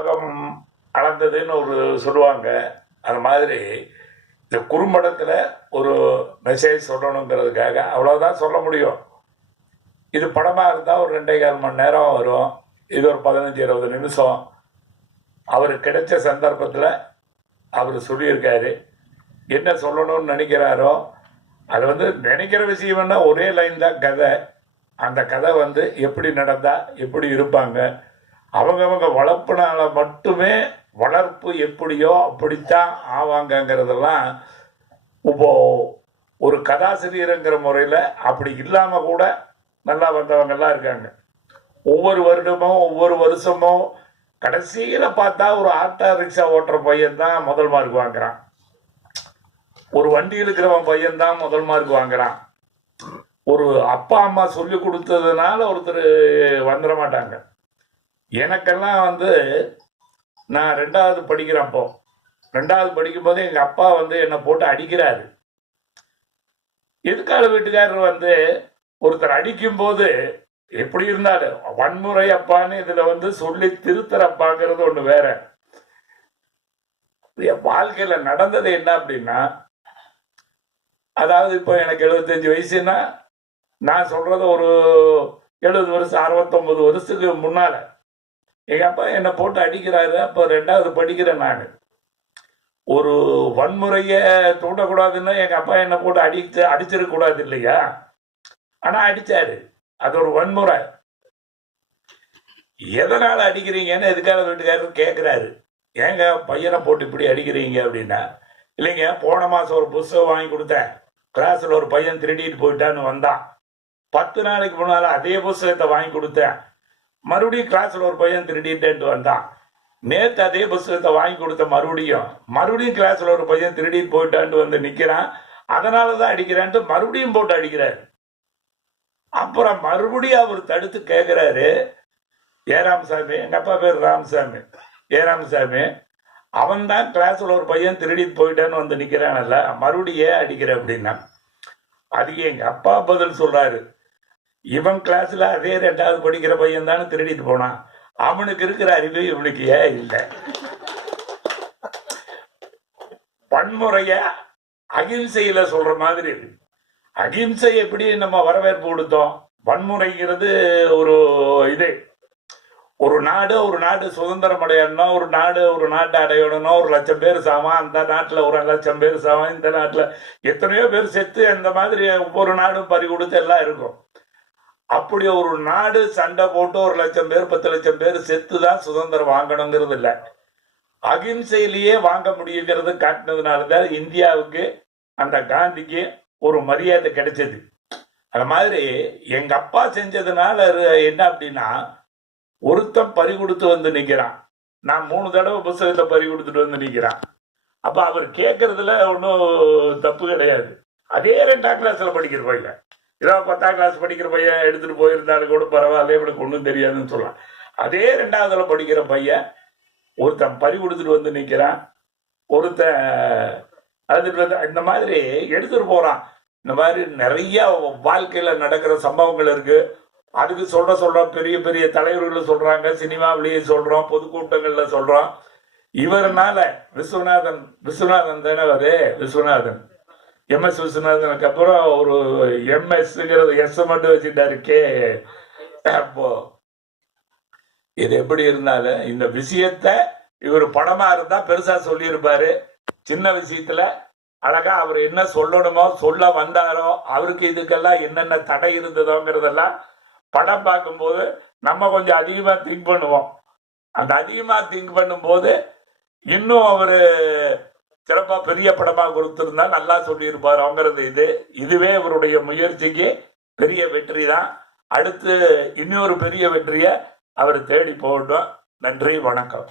அளந்ததுன்னு ஒரு சொல்லுவாங்க. அந்த மாதிரி இந்த குறும்படத்தில் ஒரு மெசேஜ் சொல்லணுங்கிறதுக்காக அவ்வளோதான் சொல்ல முடியும். இது படமாக இருந்தால் ஒரு 2.25 மணி நேரம் வரும். இது ஒரு 15-20 நிமிஷம். அவர் கிடைச்ச சந்தர்ப்பத்தில் அவர் சொல்லியிருக்காரு. என்ன சொல்லணும்னு நினைக்கிறாரோ அது நினைக்கிற விஷயம்னா ஒரே லைன் தான் கதை. அந்த கதை எப்படி நடந்தா எப்படி இருப்பாங்க, அவங்க வளர்ப்புனால மட்டுமே வளர்ப்பு எப்படியோ அப்படித்தான் ஆவாங்கங்கிறதெல்லாம் இப்போ ஒரு கதாசிரியருங்கிற முறையில் அப்படி இல்லாமல் கூட நல்லா வந்தவங்கெல்லாம் இருக்காங்க. ஒவ்வொரு வருடமும் ஒவ்வொரு வருஷமும் கடைசியில் பார்த்தா ஒரு ஆட்டோ ரிக்ஷா ஓட்டுற பையன் தான் முதல் மார்க் வாங்குறான். ஒரு வண்டி இருக்கிறவன் பையன் தான் முதல் மார்க் வாங்குறான். ஒரு அப்பா அம்மா சொல்லி கொடுத்ததுனால ஒருத்தர் வந்துட மாட்டாங்க. எனக்கெல்லாம் நான் 2வது படிக்கிறப்போ 2வது படிக்கும்போது எங்கள் அப்பா என்னை போட்டு அடிக்கிறாரு. எதுக்கால வீட்டுக்காரர் ஒருத்தர் அடிக்கும்போது எப்படி இருந்தாலும் வன்முறை அப்பான்னு இதுல சொல்லி திருத்தரப்பாங்கிறது ஒண்ணு வேற. என் வாழ்க்கையில நடந்தது என்ன அப்படின்னா, அதாவது இப்போ எனக்கு 75 வயசுன்னா நான் சொல்றது ஒரு 70 வருஷம் 69 வருஷத்துக்கு முன்னால எங்க அப்பா என்னை போட்டு அடிக்கிறாரு. அப்போ 2வது படிக்கிறேன். நான் ஒரு வன்முறைய தூண்டக்கூடாதுன்னு எங்க அப்பா என்னை போட்டு அடிச்சிருக்க கூடாது இல்லையா? ஆனா அடிச்சாரு. அது ஒரு வன்முறை. எதனால அடிக்கிறீங்கன்னு எதுக்காக வீட்டுக்காரர் கேட்கிறாரு. ஏங்க பையனை போட்டு இப்படி அடிக்கிறீங்க அப்படின்னா, இல்லைங்க போன மாசம் ஒரு புஸ்தகம் வாங்கி கொடுத்தேன், கிளாஸ்ல ஒரு பையன் திருடிட்டு போயிட்டான்னு வந்தான். 10 நாளைக்கு முன்னால அதே புஸ்தகத்தை வாங்கி கொடுத்தேன், மறுபடியும் கிளாஸ்ல ஒரு பையன் திருடிட்டு வந்தான். நேற்று அதே புஸ்தகத்தை வாங்கி கொடுத்த மறுபடியும் கிளாஸ்ல ஒரு பையன் திருடிட்டு போயிட்டான்னு நிக்கிறான். அதனாலதான் அடிக்கிறான்ட்டு மறுபடியும் போட்டு அடிக்கிறாரு. அப்புறம் மறுபடியும் அவர் தடுத்து கேட்கிறாரு, ஏ ராமசாமி, எங்க அப்பா பேர் ராமசாமி, ஏ ராமசாமி, அவன் தான் கிளாஸ்ல ஒரு பையன் திருடிட்டு போயிட்டான்னு நிக்கிறானல்ல, மறுபடியும் ஏன் அடிக்கிற அப்படின்னா, அதுக்கு எங்க அப்பா பதில் சொல்றாரு, இவன் கிளாஸ்ல அதே 2வது படிக்கிற பையன் தானே திருடிட்டு போனான், அவனுக்கு இருக்கிற அறிவு இவனுக்கு ஏன் இல்லை. வன்முறைய அகிம்சையில சொல்ற மாதிரி இருக்கு. அகிம்சை எப்படி நம்ம வரவேற்பு கொடுத்தோம், வன்முறைங்கிறது ஒரு நாடு சுதந்திரம் அடையணும், ஒரு நாட்டை அடையணும், 1,00,000 பேர் சாவான், அந்த நாட்டில் 1,00,000 பேர் சாவான், இந்த நாட்டில் எத்தனையோ பேர் செத்து, அந்த மாதிரி ஒவ்வொரு நாடும் பறி கொடுத்து எல்லாம் இருக்கும். அப்படி ஒரு நாடு சண்டை போட்டு 1,00,000 பேர் 10,00,000 பேர் செத்து தான் சுதந்திரம் வாங்கணுங்கிறது இல்லை, அகிம்சையிலேயே வாங்க முடியுங்கிறது காட்டினதுனாலதான் இந்தியாவுக்கு அந்த காந்திக்கு ஒரு மரியாதை கிடைச்சது. அது மாதிரி எங்க அப்பா செஞ்சதுனால என்ன அப்படின்னா, ஒருத்தன் பறி கொடுத்து நிக்கிறான், நான் 3 தடவை புத்தகத்தை பறி கொடுத்துட்டு நிக்கிறான். அப்ப அவர் கேட்கறதுல ஒன்றும் தப்பு கிடையாது. அதே 2ஆம் கிளாஸ்ல படிக்கிற பையன், ஏதாவது 10ஆம் கிளாஸ் படிக்கிற பையன் எடுத்துட்டு போயிருந்தாலும் கூட பரவாயில்ல, இவனுக்கு ஒன்றும் தெரியாதுன்னு சொல்லலாம். அதே 2ஆவதுல படிக்கிற பையன் ஒருத்தன் பறி கொடுத்துட்டு நிக்கிறான், ஒருத்தன் இந்த மாதிரி எடுத்துட்டு போறான். இந்த மாதிரி நிறைய வாழ்க்கையில நடக்கிற சம்பவங்கள் இருக்கு. அதுக்கு சொல்ற பெரிய பெரிய தலைவர்கள் சொல்றாங்க, சினிமாவிலேயே சொல்றோம், பொதுக்கூட்டங்கள்ல சொல்றோம். இவர்னால விஸ்வநாதன் தானே அவரு, விஸ்வநாதன், MS விஸ்வநாதனுக்கு அப்புறம் ஒரு MS எஸ் மட்டும் வச்சுட்டாருக்கே. அப்போ இது எப்படி இருந்தாலும் இந்த விஷயத்த இவர் படமா இருந்தா பெருசா சொல்லியிருப்பாரு. சின்ன விஷயத்துல அழகா அவர் என்ன சொல்லணுமோ சொல்ல வந்தாரோ, அவருக்கு இதுக்கெல்லாம் என்னென்ன தடை இருந்ததோங்கிறதெல்லாம் படம் பார்க்கும்போது நம்ம கொஞ்சம் அதிகமா திங்க் பண்ணுவோம். அந்த அதிகமா திங்க் பண்ணும்போது இன்னும் அவரு சிறப்பா பெரிய படமா கொடுத்திருந்தா நல்லா சொல்லியிருப்பாருங்கிறது இதுவே இவருடைய முயற்சிக்கு பெரிய வெற்றி தான். அடுத்து இன்னொரு பெரிய வெற்றியை அவர் தேடி போகட்டும். நன்றி, வணக்கம்.